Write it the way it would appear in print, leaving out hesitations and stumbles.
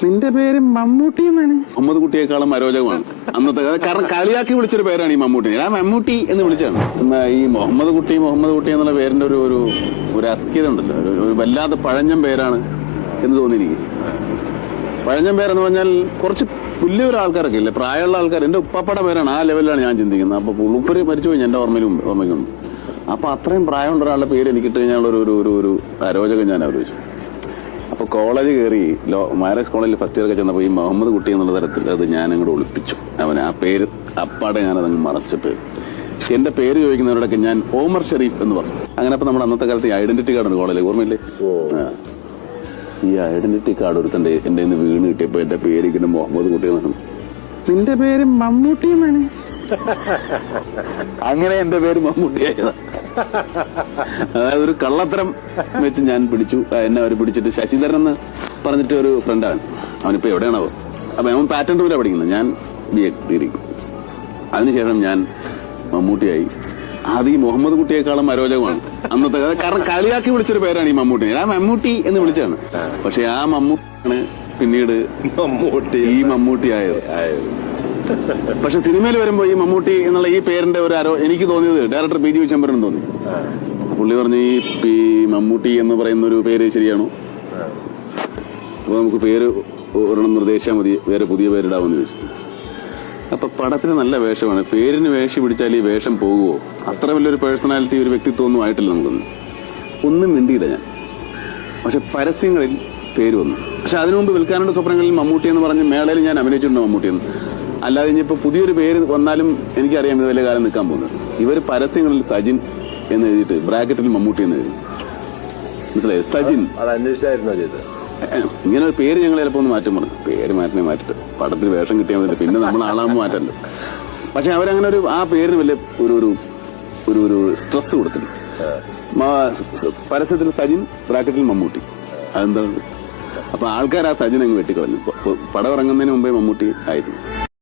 നിന്റെ പേര് മമ്മൂട്ടി എന്നാണ്. മുഹമ്മദ് കുട്ടിയേക്കാളും അരോചകമാണ് അന്നത്തെ. കാരണം കളിയാക്കി വിളിച്ചൊരു പേരാണ് ഈ മമ്മൂട്ടി. ഞാൻ മമ്മൂട്ടി എന്ന് വിളിച്ചാണ്. ഈ മുഹമ്മദ് കുട്ടി എന്നുള്ള പേരിന്റെ ഒരു അസ്കിത ഉണ്ടല്ലോ, ഒരു വല്ലാതെ പഴഞ്ഞം പേരാണ് എന്ന് തോന്നി എനിക്ക്. പഴഞ്ഞം പേരെന്ന് പറഞ്ഞാൽ കുറച്ച് വലിയ ഒരു ആൾക്കാരൊക്കെ ഇല്ലേ, പ്രായമുള്ള ആൾക്കാർ. എന്റെ ഉപ്പാപ്പയുടെ പേരാണ്, ആ ലെവലിലാണ് ഞാൻ ചിന്തിക്കുന്നത്. അപ്പൊ ഉളുപ്പര് മരിച്ചുപോയി എന്റെ ഓർമ്മയ്ക്കുണ്ട്. അപ്പൊ അത്രയും പ്രായമുള്ള ഒരാളുടെ പേര് എനിക്കിട്ട് കഴിഞ്ഞാൽ ഒരു അരോചകം ഞാൻ ആലോചിച്ചു. അപ്പൊ കോളേജ് കയറി മാരേജ് കോളേജിൽ ഫസ്റ്റ് ഇയർ ഒക്കെ ചെന്നപ്പോ ഈ മുഹമ്മദ് കുട്ടി എന്നുള്ള തരത്തിൽ അത് ഞാൻ അങ്ങോട്ട് ഒളിപ്പിച്ചു. ആ പേര് അപ്പാടെ ഞാനതങ്ങ് മറച്ചിട്ട് എന്റെ പേര് ചോദിക്കുന്നവരോടൊക്കെ ഞാൻ ഓമർ ഷെരീഫ് എന്ന് പറഞ്ഞു. അങ്ങനെ അപ്പൊ നമ്മുടെ അന്നത്തെ കാലത്ത് ഈ ഐഡന്റിറ്റി കാർഡ് കോളേജിൽ ഓർമ്മയില്ലേ? ഈ ഐഡന്റിറ്റി കാർഡ് ഒരുത്തന്റെ എന്റെ വീണ് കിട്ടിയപ്പോ എന്റെ പേര് ഇങ്ങനെ മുഹമ്മദ് കുട്ടി എന്ന് പറഞ്ഞു. നിന്റെ പേര് മമ്മൂട്ടി എന്നാണ്. അങ്ങനെ എന്റെ പേര് മമ്മൂട്ടിയായത്. അതായത് ഒരു കള്ളത്തരം വെച്ച് ഞാൻ പിടിച്ചു. എന്നെ അവർ പിടിച്ചിട്ട് ശശിധരൻ എന്ന് പറഞ്ഞിട്ട് ഒരു ഫ്രണ്ടാണ്, അവനിപ്പോ എവിടെയാണാവോ. അപ്പൊ അവൻ പാറ്റേൺ ടൂലാണ് പഠിക്കുന്നത്, ഞാൻ BA ഡിഗ്രി. അതിനുശേഷം ഞാൻ മമ്മൂട്ടിയായി. അത് ഈ മുഹമ്മദ് കുട്ടിയേക്കാളും അരോചകമാണ് അന്നത്തെ. കാരണം കളിയാക്കി വിളിച്ചൊരു പേരാണ് ഈ മമ്മൂട്ടി. ഞാൻ മമ്മൂട്ടി എന്ന് വിളിച്ചാണ്. പക്ഷെ ആ മമ്മൂട്ടിയാണ് പിന്നീട് ഈ മമ്മൂട്ടി ആയത്. പക്ഷെ സിനിമയിൽ വരുമ്പോ ഈ മമ്മൂട്ടി എന്നുള്ള ഈ പേരിന്റെ എനിക്ക് തോന്നിയത് ഡയറക്ടർ PG വിശ്വംഭരൻ തോന്നി. പുള്ളി പറഞ്ഞു ഈ മമ്മൂട്ടി എന്ന് പറയുന്ന ഒരു പേര് ശരിയാണോ, അപ്പൊ നമുക്ക് പേര് ഒരെണ്ണം നിർദ്ദേശിച്ചാൽ മതി, വേറെ പുതിയ പേരിടാമെന്ന് ചോദിച്ചു. അപ്പൊ പടത്തിന് നല്ല വേഷമാണ്, പേരിന് വേഷം പിടിച്ചാൽ ഈ വേഷം പോകുമോ? അത്ര വലിയൊരു പേഴ്സണാലിറ്റി, ഒരു വ്യക്തിത്വം ഒന്നും ആയിട്ടില്ല നമുക്കൊന്നും. ഒന്നും മിണ്ടിയില്ല ഞാൻ. പക്ഷെ പരസ്യങ്ങളിൽ പേര് വന്നു. പക്ഷെ അതിനു മുമ്പ് വിൽക്കാനുള്ള സ്വപ്നങ്ങളിൽ മമ്മൂട്ടി എന്ന് പറഞ്ഞ് മേളയിൽ ഞാൻ അഭിനയിച്ചിട്ടുണ്ട് മമ്മൂട്ടിയെന്ന്. അല്ലാതെ ഇനിയിപ്പോ പുതിയൊരു പേര് വന്നാലും എനിക്കറിയാം ഇത് വലിയ കാലം നിൽക്കാൻ പോകുന്നത്. ഇവർ പരസ്യങ്ങളിൽ സജിൻ എന്ന് എഴുതിയിട്ട് ബ്രാക്കറ്റിൽ മമ്മൂട്ടി എന്ന് എഴുതി. മനസ്സിലായി? സജിൻ. ഇങ്ങനെ ഒരു പേര് ഞങ്ങൾ ചിലപ്പോ ഒന്ന് മാറ്റം പറഞ്ഞു. പേര് മാറ്റിട്ട് പടത്തിൽ വേഷം കിട്ടിയാൽ മതി, പിന്നെ നമ്മൾ ആളാകുമ്പോൾ മാറ്റല്ലോ. പക്ഷെ അവരങ്ങനെ ആ പേരിന് വലിയ ഒരു സ്ട്രെസ് കൊടുത്തില്ല. പരസ്യത്തിൽ സജിൻ, ബ്രാക്കറ്റിൽ മമ്മൂട്ടി. അതെന്താണ്? അപ്പൊ ആൾക്കാർ ആ സജിൻ അങ്ങ് വെട്ടിക്കളഞ്ഞു. പടം ഇറങ്ങുന്നതിന് മുമ്പേ മമ്മൂട്ടി ആയിരുന്നു.